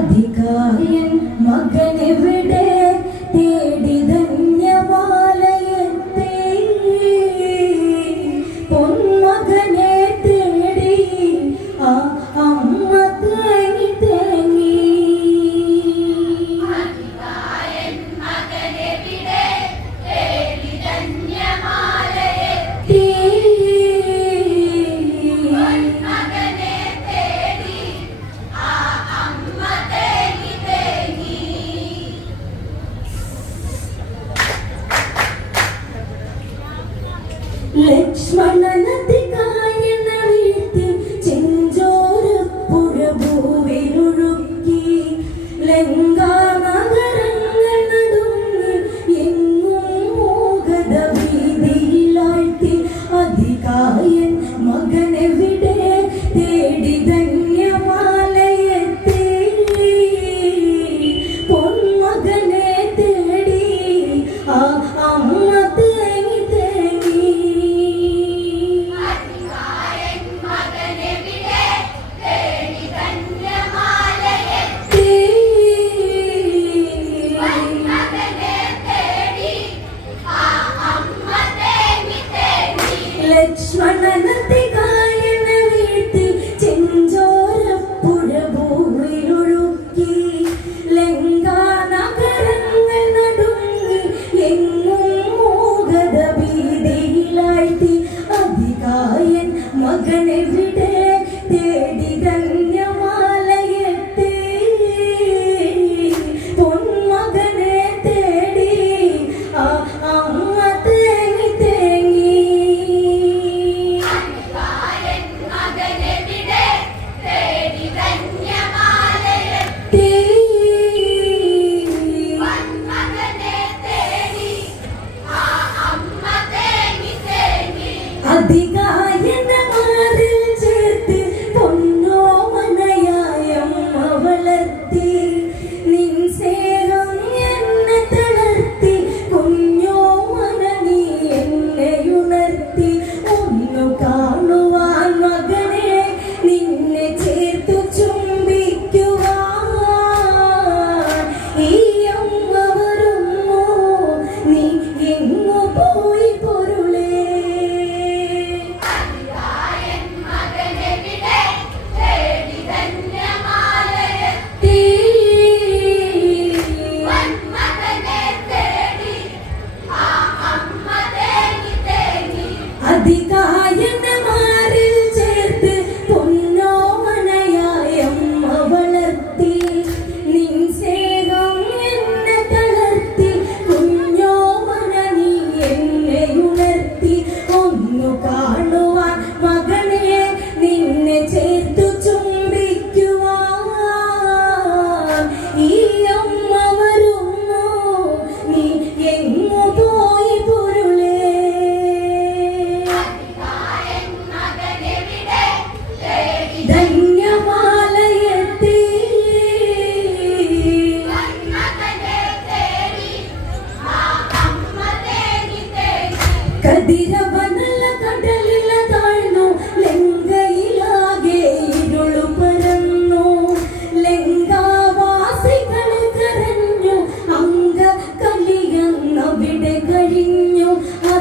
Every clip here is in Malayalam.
അധികായൻ മകനെവിടെ?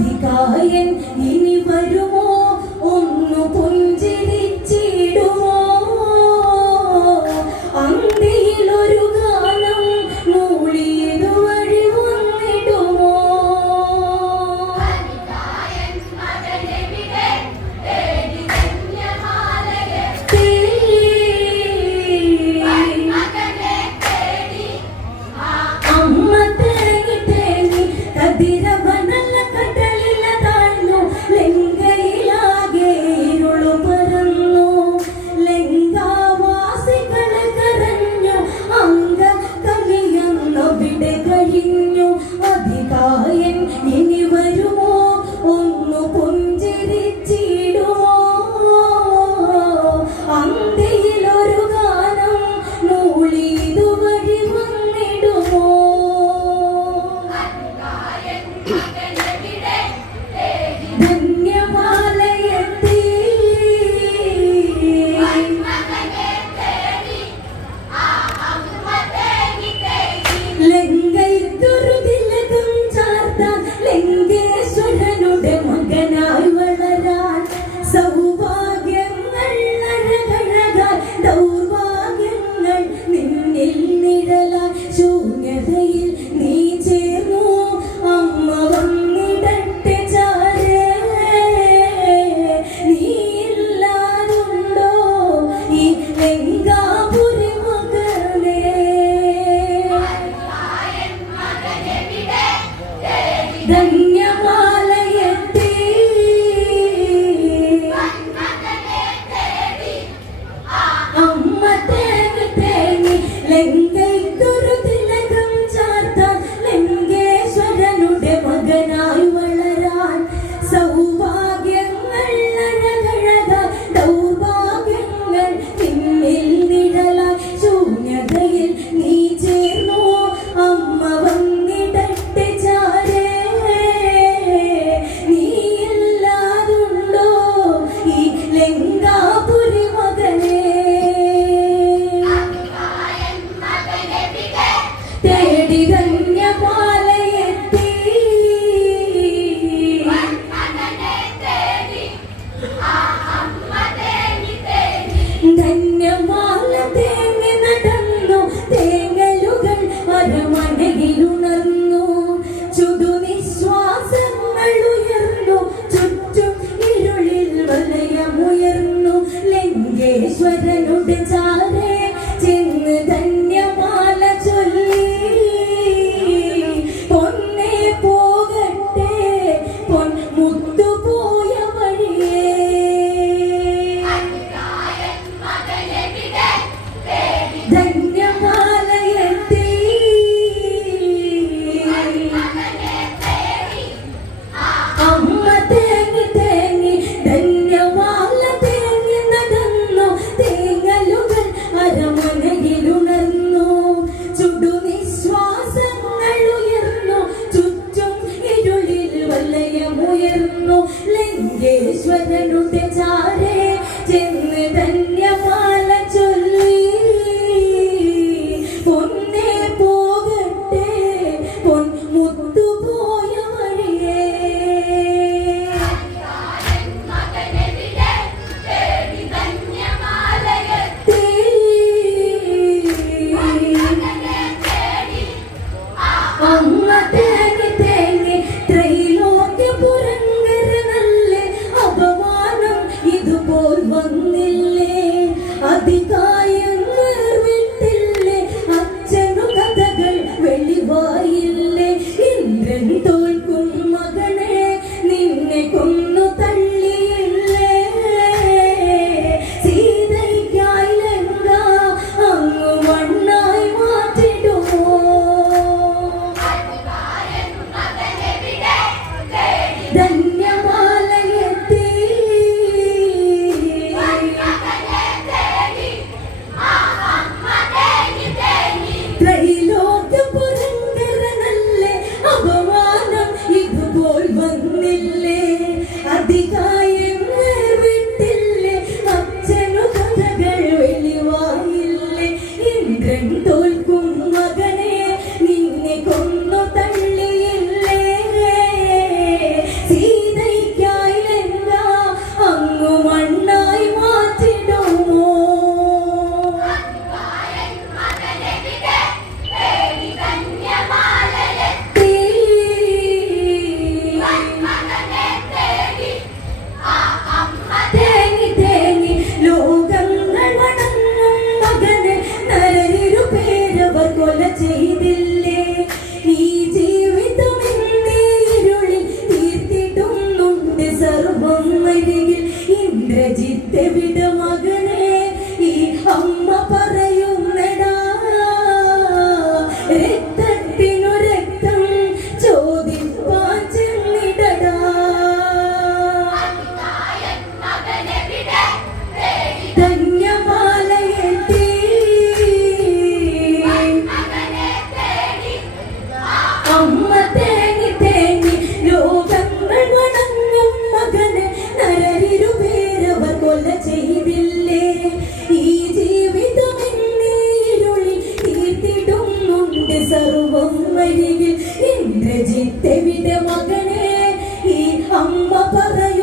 അധികായൻ ഇനി വരുമോ? സർവം അരികിൽ ഇന്ദ്രജിത്തെ വിട മകനെ ഈ അമ്മ പറയുന്നടാ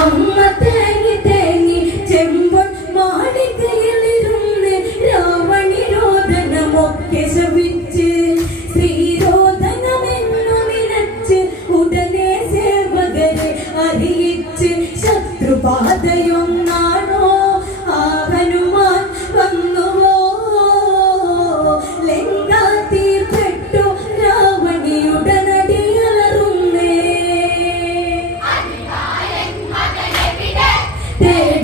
അമ്മ de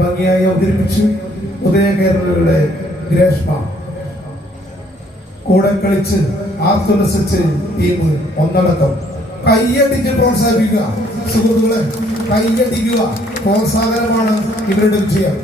ഭംഗിയായി അവതരിപ്പിച്ചു. ഉദയ കേരളയുടെ ഗ്രേഷ്മ. കൂടെ കളിച്ച് ആത്മനസിച്ച് ടീം ഒന്നടക്കം. കയ്യടിച്ച് പ്രോത്സാഹിപ്പിക്കുക. സുഹൃത്തുക്കളെ കയ്യടിക്കുക. പ്രോത്സാഹനമാണ് ഇവരുടെ വിജയം.